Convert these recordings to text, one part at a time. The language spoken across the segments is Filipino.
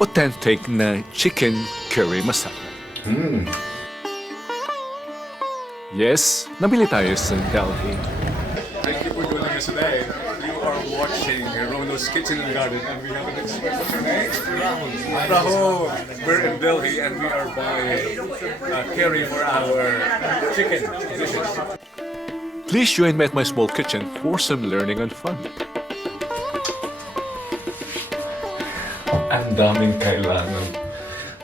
authentic na chicken curry masala. Yes, nabili tayo sa Delhi. Thank you for joining us today. You are watching Romulos Kitchen and Garden, and we have an expert. What's your name? Rahul. We're in Delhi, and we are buying curry for our chicken dishes. Please join me at my small kitchen for some learning and fun. Ang daming kailangan.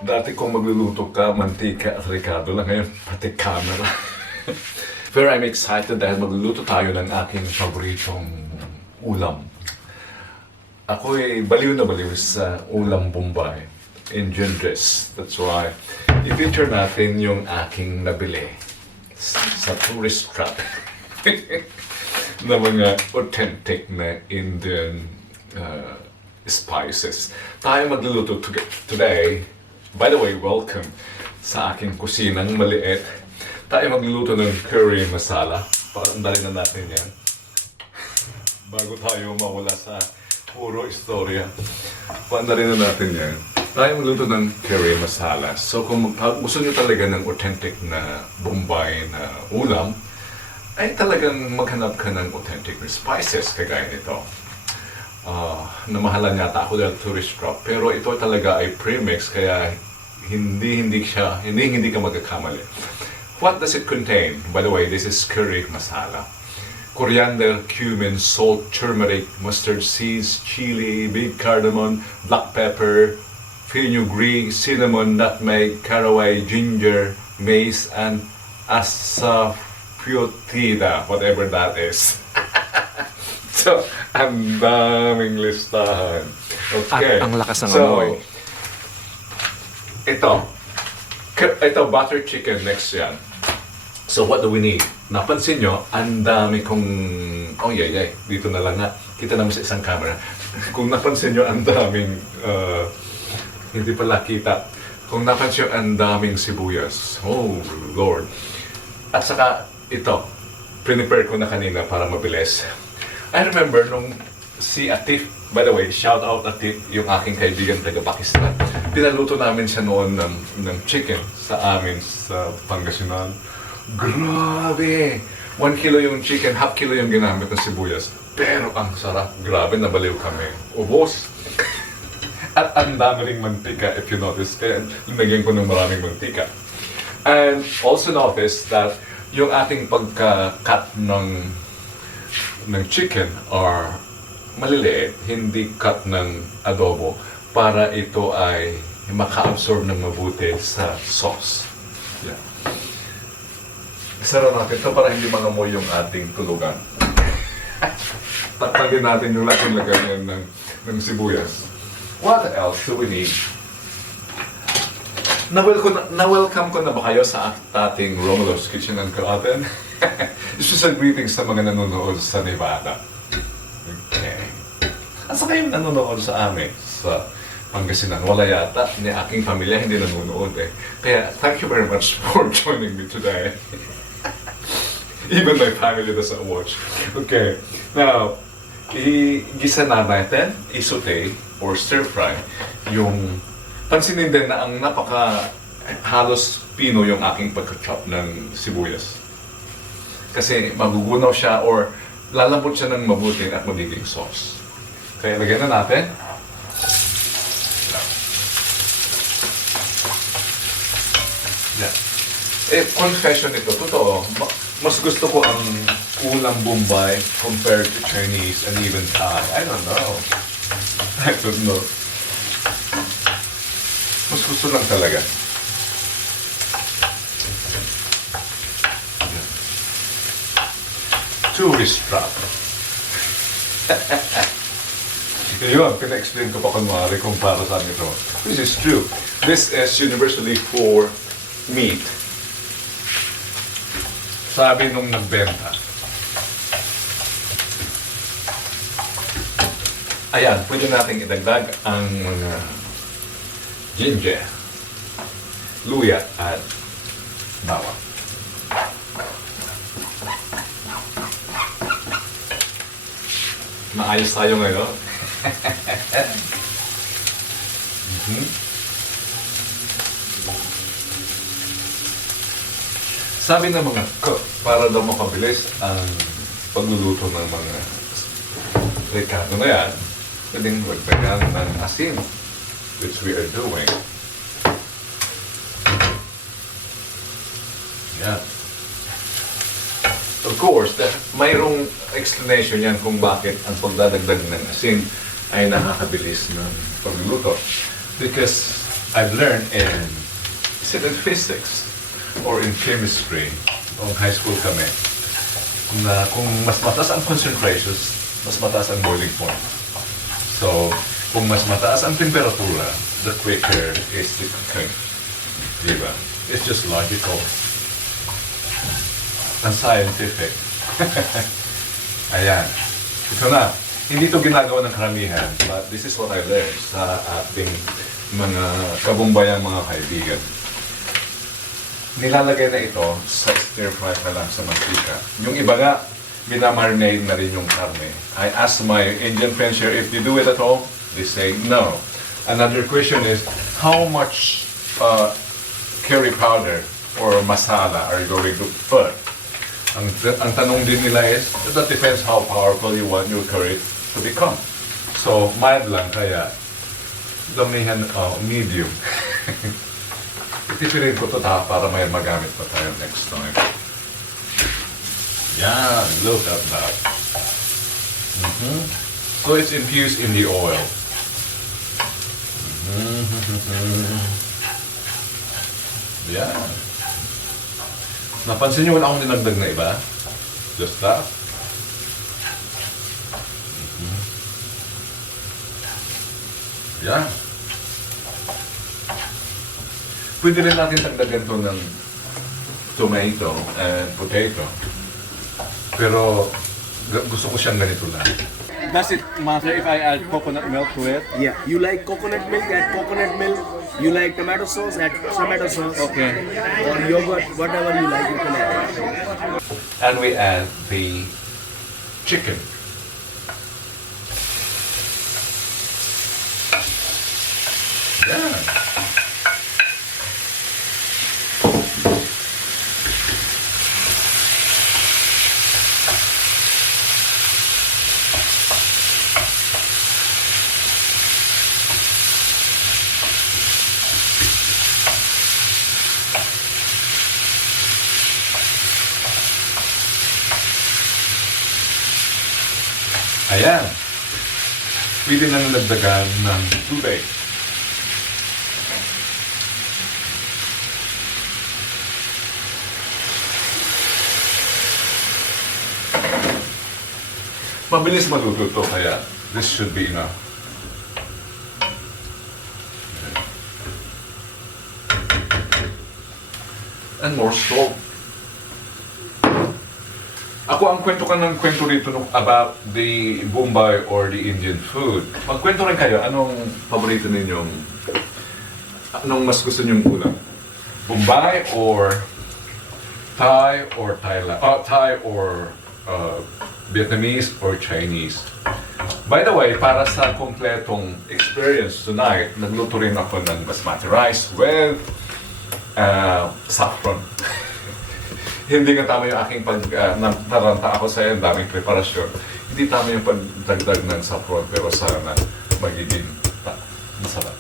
Dati kung magluluto ka, mantika at ricado lang, ngayon pati camera. Pero I'm excited dahil magluluto tayo ng aking paboritong ulam. Ako ay baliw na baliw sa ulam Bombay, Indian dish. That's why i-feature natin yung aking nabili sa tourist trap na mga authentic na Indian spices. Tayo magluluto today. By the way, welcome sa aking kusinang maliit. Tayo magluluto ng curry masala. Paandalin na natin yan. Bago tayo mawala sa puro istorya. Paandalin na natin yan. Tayo magluluto ng curry masala. So kung gusto nyo talaga ng authentic na Bombay na ulam, ay talagang maghanap ka ng authentic na spices kagaya nito. Namahalan yata ako dahil tourist trap. Pero ito talaga ay premix kaya hindi ka magkakamali. What does it contain? By the way, this is curry masala. Coriander, cumin, salt, turmeric, mustard seeds, chili, big cardamom, black pepper, fenugreek, cinnamon, nutmeg, caraway, ginger, mace, and asafoetida, whatever that is. So, ang daming listahan. Okay. At ang lakas ng so, amoy. Ito, butter chicken next yan. So what do we need? Napansin nyo, ang dami kong... Oh, yay. Dito na lang nga. Kita naman sa isang camera. Kung napansin nyo, ang daming... hindi pala kita. Kung napansin nyo, ang daming sibuyas. Oh, Lord. At saka, ito. Prepare ko na kanina para mabilis. I remember nung si Atif, by the way, shout out Atif, yung aking kaibigan taga Pakistan. Pinaluto namin siya noon ng chicken sa amin sa Pangasinan. Grabe! 1 kilo yung chicken, half kilo yung ginamit ng sibuyas. Pero ang sarap. Grabe, nabaliw kami. Ubos. At ang dami ring mantika, if you notice. Kaya linagyan ko ng maraming mantika. And also notice that yung ating pagka-cut ng chicken are maliliit, hindi cut ng adobo para ito ay maka-absorb ng mabuti sa sauce. Yeah. Isara natin ito para hindi mangamoy yung ating tulugan. Tatagin natin yung lagyan ng sibuyas. What else do we need? Na-welcome ko na ba kayo sa ating Romulos Kitchen and Garden? It's just a greetings sa mga nanonood sa Nevada. Okay. Asa kayo nanonood sa amin sa Pangasinan? Wala yata. Ni aking pamilya hindi nanonood eh. Kaya thank you very much for joining me today. Even my family doesn't watch. Okay. Now, igisa na natin, i-saute or stir-fry yung pansinin din na ang halos Pino yung aking pagka-chop ng sibuyas. Kasi magugunaw siya or lalambot siya ng mabuti at magiging sauce. Kaya lagyan na natin. Yeah. Confession ito, totoo. Mas gusto ko ang ulam Bombay compared to Chinese and even Thai. I don't know. Mas gusto lang talaga. Tourist trap. Yun, pina-explain ko pa kunwari kung para saan ito. This is true. This is universally for meat. Sabi nung nagbenta. Ayan, pwede natin idagdag ang mga ginger, luya at bawang. Maayos tayo ngayon. Sabi ng mga cook, para daw mapabilis ang pagluluto ng mga rekado na yan, pwedeng magdagan ng asin, which we are doing. Yan. Of course, mayroong explanation yan kung bakit ang pagdadagdag ng asin ay nakakabilis ng pagluluto. Because I've learned is it in physics or in chemistry, nung high school kami, na kung mas mataas ang concentrations, mas mataas ang boiling point. So, kung mas mataas ang temperatura, the quicker is the cooking. Diba? It's just logical. And scientific. Ayan. Ito na. Hindi ito ginagawa ng karamihan, but this is what I learned sa ating mga kabumbayang mga kaibigan. Nilalagay na ito sa stir fry pa lang sa mantika. Yung iba nga, minamarinate na rin yung karne. I asked my Indian friends here if they do it at home. They say no. Another question is, how much curry powder or masala are you going to put? Ang tanong din nila is, that depends how powerful you want your curry to become. So, mild lang, kaya damihan, medium. Itipirin ko ito para may magamit pa tayo next time. Yeah, look at that. So it's infused in the oil. Yeah. Napansin niyo wala akong dinagdag na iba? Just that. Yeah. Pwede rin natin dagdagan to ng tomato and potato. Pero gusto ko siyang ganito lang. Does it matter if I add coconut milk to it? Yeah, you like coconut milk, add coconut milk. You like tomato sauce, add tomato sauce. Okay. Or yogurt, whatever you like, you can add. And we add the chicken. Yeah. Ayan. Pwede na nalagdagan ng tubig. Mabilis maluto to, kaya this should be enough. And more salt. Ako ang kwento ka ng kwento dito about the Bombay or the Indian food. Magkwento rin kayo, anong paborito ninyong, anong mas gusto ninyong ulam? Bombay or Thai or Thailand? Thai or Vietnamese or Chinese? By the way, para sa kompletong experience tonight, nagluto rin ako ng basmati rice with saffron. Hindi nga tama yung aking taranta ako sa iyo, daming preparasyon. Hindi tama yung pagdagdag ng saffron, pero sana magiging masarap.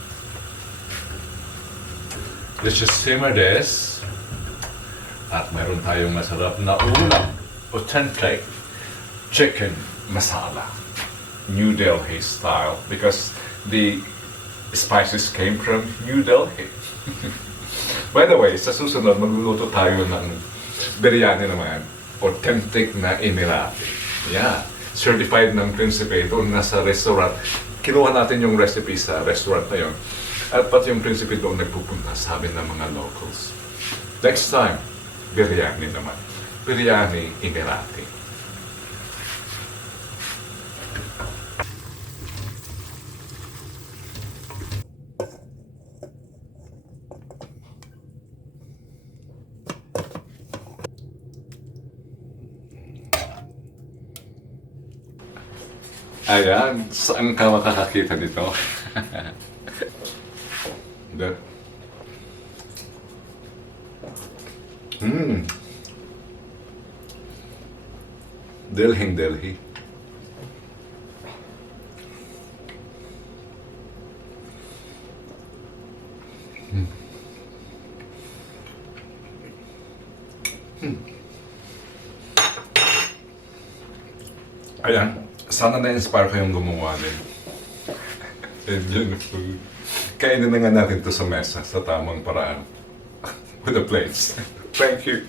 Let's just simmer this. At mayroon tayong masarap na ulam. Authentic chicken masala. New Delhi style. Because the spices came from New Delhi. By the way, sa susunod, magluluto tayo ng biryani naman, authentic na Emirati. Yeah. Certified ng Prinsipe doon nasa restaurant. Kinuha natin yung recipe sa restaurant na yun. At pati yung Prinsipe doon nagpupunta, sabi ng mga locals. Next time, biryani naman. Biryani Emirati. Ayan, saan ka makakakita nito? That. Mmm. Delhing Delhi. Ayan, sana na-inspire kayong gumawa din. Indian food. Kainin na nga natin to sa mesa sa tamang paraan. With the plates. Thank you.